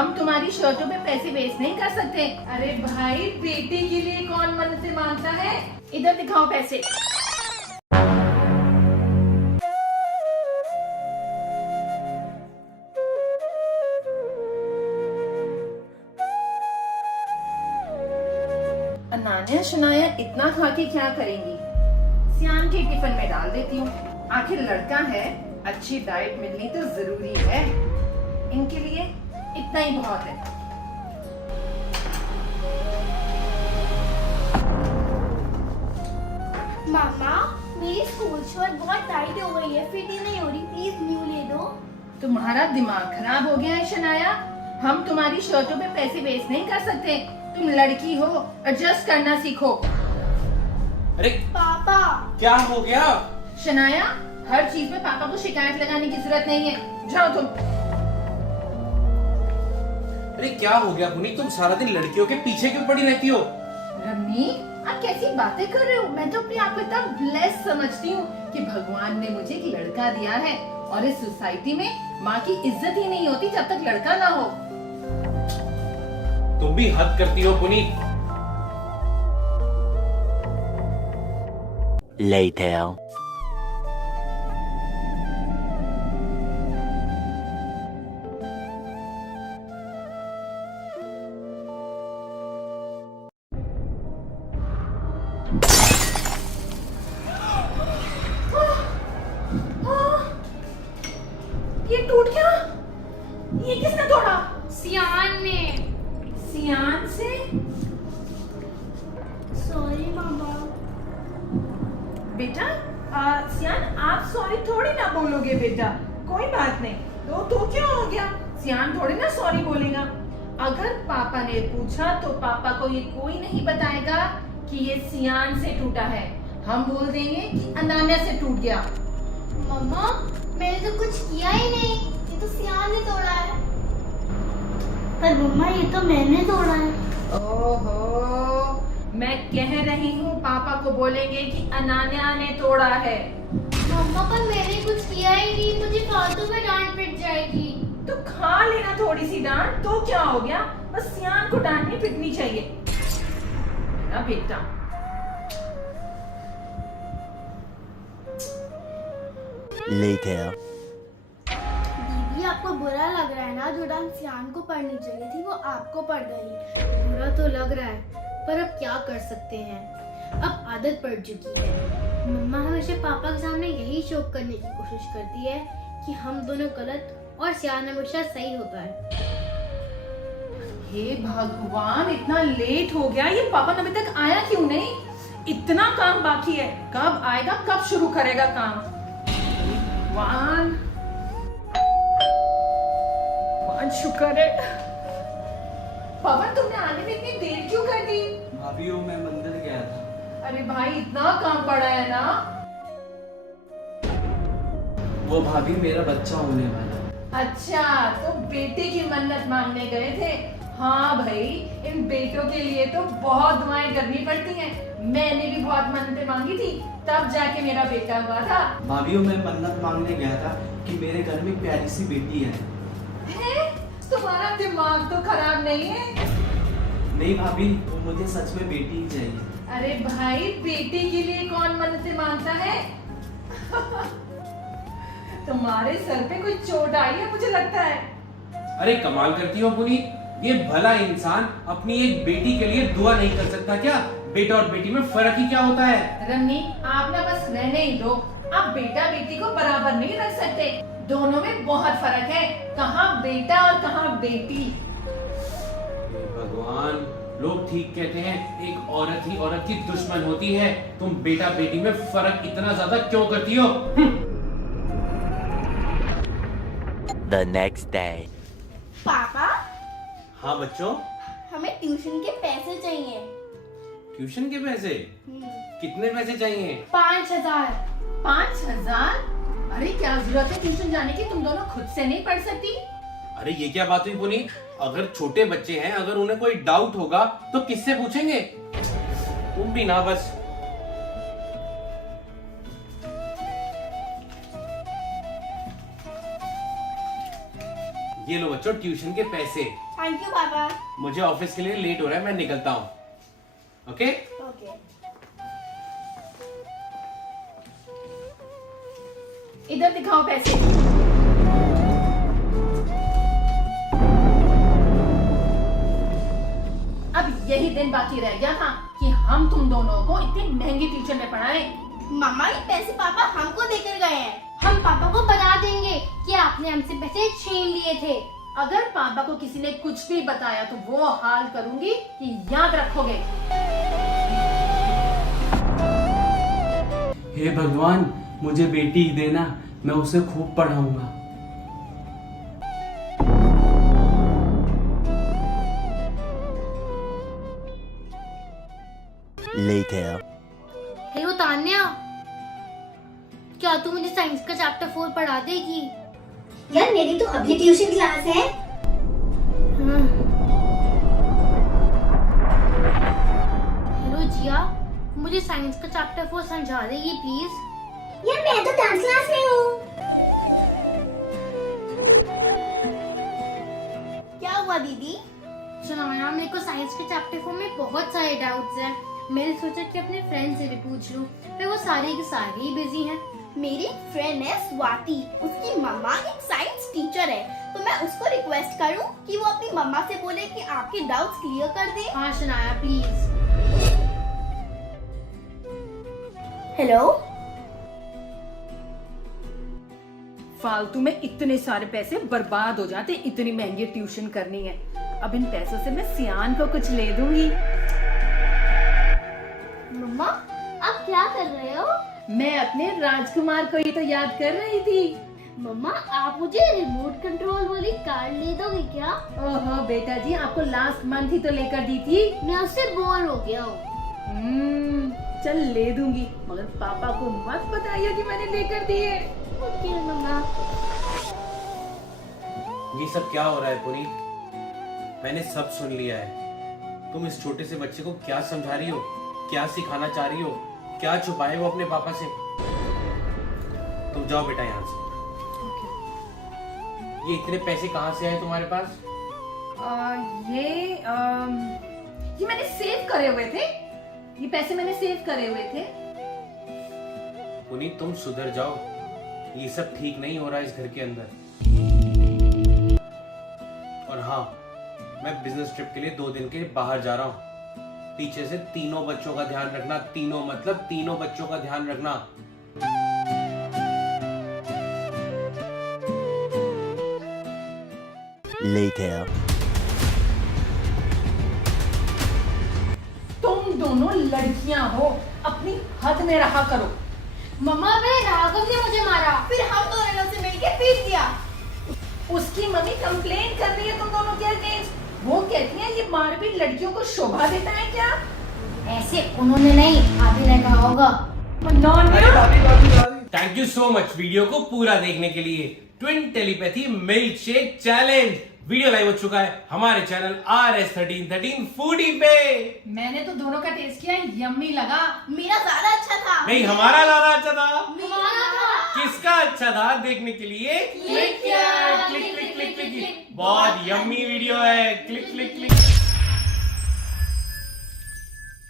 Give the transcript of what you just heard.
हम तुम्हारी शर्टों पे पैसे वेस्ट नहीं कर सकते। अरे भाई, बेटे के लिए कौन मन्नतें मांगता है? इधर दिखाओ पैसे। अनान्या शनाया इतना खा के क्या करेंगी? सियान के टिफिन में डाल देती हूँ। आखिर लड़का है, अच्छी डाइट मिलनी तो जरूरी है। इनके लिए इतना ही बहुत है। मामा, मेरी स्कूल शर्ट बहुत टाइट हो गई है, फिट ही नहीं हो रही, प्लीज न्यू ले दो। तुम्हारा दिमाग खराब हो गया है शनाया। हम तुम्हारी शर्टों पे पैसे वेस्ट नहीं कर सकते। तुम लड़की हो, एडजस्ट करना सीखो। अरे पापा, क्या हो गया? शनाया, हर चीज में पापा को शिकायत लगाने की जरूरत नहीं है। जाओ तुम। अरे क्या हो गया पुनीत, तुम सारा दिन लड़कियों के पीछे क्यों पड़ी रहती हो? रम्मी, आप कैसी बातें कर रहे हो? मैं तो अपने आप को इतना ब्लेस समझती हूँ कि भगवान ने मुझे एक लड़का दिया है। और इस सोसाइटी में माँ की इज्जत ही नहीं होती जब तक लड़का ना हो। तुम भी हद करती हो पुनीत। Later. ये टूट गया। ये किसने तोड़ा? सियान ने। सियान से? सॉरी मामा। बेटा, सियान, आप सॉरी थोड़ी ना बोलोगे बेटा। कोई बात नहीं। तो क्या हो गया? सियान थोड़ी ना सॉरी बोलेगा। अगर पापा ने पूछा तो पापा को ये कोई नहीं बताएगा कि ये सियान से टूटा है। हम बोल देंगे कि अनान्या से टूट गया। मम्मा, मैंने तो कुछ किया ही नहीं, ये तो सियान ने तोड़ा है। पर मम्मा, ये तो मैंने तोड़ा है। ओहो, मैं कह रही हूँ पापा को बोलेंगे कि अनान्या ने तोड़ा है। मम्मा, पर मैंने कुछ किया ही नहीं, मुझे फालतू में डांट पिट जाएगी। तो खा लेना थोड़ी सी डांट, तो क्या हो गया? बस सियान को डांटनी पिटनी चाहिए ना बेटा। Later. दीदी, आपको बुरा लग रहा है ना? जो डांट सियान को पढ़नी चाहिए थी वो आपको पड़ गई। बुरा तो लग रहा है, पर अब क्या कर सकते हैं, अब आदत पड़ चुकी है। मम्मा हमेशा पापा के सामने यही शो करने की कोशिश करती है कि हम दोनों गलत और सियान हमेशा सही होता है। हे भगवान, इतना लेट हो गया। ये पापा अभी तक आया क्यों नहीं? इतना काम बाकी है। कब आएगा, कब शुरू करेगा काम? भगवान, भगवान शुक्र है। पवन, तुमने आने में इतनी देर क्यों कर दी? भाभी वो मैं मंदिर गया था। अरे भाई, इतना काम पड़ा है ना। वो भाभी मेरा बच्चा होने वाला है। अच्छा, तो बेटे की मन्नत मांगने गए थे। हाँ भाई, इन बेटों के लिए तो बहुत दुआएं करनी पड़ती हैं। मैंने भी बहुत मन्नतें मांगी थी, तब जाके मेरा बेटा हुआ था। भाभी वो मैं मन्नत मांगने गया था कि मेरे घर में एक प्यारी सी बेटी है। तुम्हारा दिमाग तो खराब नहीं है? नहीं भाभी, वो मुझे सच में बेटी ही चाहिए। अरे भाई, बेटे के लिए कौन मन्नतें मांगता है? तुम्हारे सर पे कोई चोट आई है मुझे लगता है। अरे कमाल करती हो पुनीत, ये भला इंसान अपनी एक बेटी के लिए दुआ नहीं कर सकता क्या? बेटा और बेटी में फर्क ही क्या होता है? रमनी, आप ना बस रहने ही दो। आप बेटा बेटी को बराबर नहीं रख सकते। दोनों में बहुत फर्क है। कहाँ बेटा और कहाँ बेटी। हे भगवान, लोग ठीक कहते हैं, एक औरत ही औरत की दुश्मन होती है। तुम बेटा बेटी में फर्क इतना ज्यादा क्यों करती हो? The next day. पापा, हाँ बच्चों, हमें ट्यूशन के पैसे चाहिए। ट्यूशन के पैसे? कितने पैसे चाहिए? 5,000। 5,000? अरे क्या जरूरत है ट्यूशन जाने की? तुम दोनों खुद से नहीं पढ़ सकती? अरे ये क्या बात हुई पुनीत? अगर छोटे बच्चे हैं, अगर उन्हें कोई डाउट होगा तो किससे पूछेंगे? तुम भी ना बस। ये लो बच्चों ट्यूशन के पैसे। थैंक यू पापा। मुझे ऑफिस के लिए लेट हो रहा है, मैं निकलता हूँ। Okay okay. इधर दिखाओ पैसे। अब यही दिन बाकी रह गया था कि हम तुम दोनों को इतनी महंगी ट्यूशन में पढ़ाएं। मम्मा ये पैसे पापा हमको देकर गए हैं। हम पापा को बता देंगे कि आपने हमसे पैसे छीन लिए थे। अगर पापा को किसी ने कुछ भी बताया तो वो हाल करूंगी कि याद रखोगे। हे भगवान, मुझे बेटी देना, मैं उसे खूब पढ़ाऊंगा। Later. हेलो तान्या, क्या तू मुझे साइंस का चैप्टर 4 पढ़ा देगी? यार मेरी तो अभी ट्यूशन क्लास है। हेलो जिया, मुझे साइंस का चैप्टर 4 समझा देगी प्लीज? यार मैं तो डांस क्लास में हूँ। क्या हुआ दीदी? सुनो यार, मेरे को साइंस के चैप्टर 4 में बहुत सारे डाउट्स हैं। मैंने सोचा कि अपने फ्रेंड से भी पूछ लूं, पर वो सारे के सारे ही बिजी हैं। मेरी फ्रेंड है स्वाति, उसकी मम्मा एक साइंस टीचर है, तो मैं उसको रिक्वेस्ट करूं कि वो अपनी मम्मा से बोले कि आपके डाउट्स क्लियर कर दे। हाँ शनाया प्लीज। हेलो। फालतू में इतने सारे पैसे बर्बाद हो जाते, इतनी महंगी ट्यूशन करनी है। अब इन पैसों से मैं सियान को कुछ ले दूंगी। मम्मा आप क्या कर रहे हो? मैं अपने राजकुमार को ही तो याद कर रही थी। मम्मा आप मुझे रिमोट कंट्रोल वाली कार ले दोगे क्या? ओहो बेटा जी, आपको लास्ट मंथ ही तो लेकर दी थी। मैं उससे बोर हो गया हूँ। चल ले दूंगी, मगर पापा को मत बताइए कि मैंने लेकर दी है। ओके मम्मा। ये सब क्या हो रहा है पुनी? मैंने सब सुन लिया है। तुम इस छोटे से बच्चे को क्या समझा रही हो, क्या सिखाना चाह रही हो, क्या छुपाए वो अपने पापा से? तुम जाओ बेटा यहाँ से। ये इतने पैसे कहाँ से आए तुम्हारे पास? ये मैंने सेव करे हुए थे। ये पैसे मैंने सेव करे हुए थे। पुनी तुम सुधर जाओ, ये सब ठीक नहीं हो रहा है इस घर के अंदर। और हाँ, मैं बिजनेस ट्रिप के लिए 2 दिन के लिए बाहर जा रहा हूँ। पीछे से तीनों बच्चों का ध्यान रखना, तीनों मतलब तीनों बच्चों का ध्यान रखना। Later. तुम दोनों लड़कियां हो, अपनी हद में रहा करो। मम्मा मेरे राघव ने मुझे मारा। फिर हम दोनों से मिलके पीट दिया। उसकी मम्मी कंप्लेन कर रही है तुम दोनों के अगेंस्ट। वो कहती है ये मारपीट लड़कियों को शोभा देता है क्या? ऐसे उन्होंने नहीं, आपी ने कहा होगा। Thank you so much video को पूरा देखने के लिए। Twin telepathy milk shake challenge video live हो चुका है हमारे चैनल RS1313 फूडी पे। मैंने तो दोनों का टेस्ट किया, यम्मी लगा। मेरा ज्यादा अच्छा था। नहीं, हमारा ज्यादा अच्छा था। हमारा था। किसका अच्छा था देखने के लिए click click click click click. बहुत यम्मी वीडियो है। Click click click.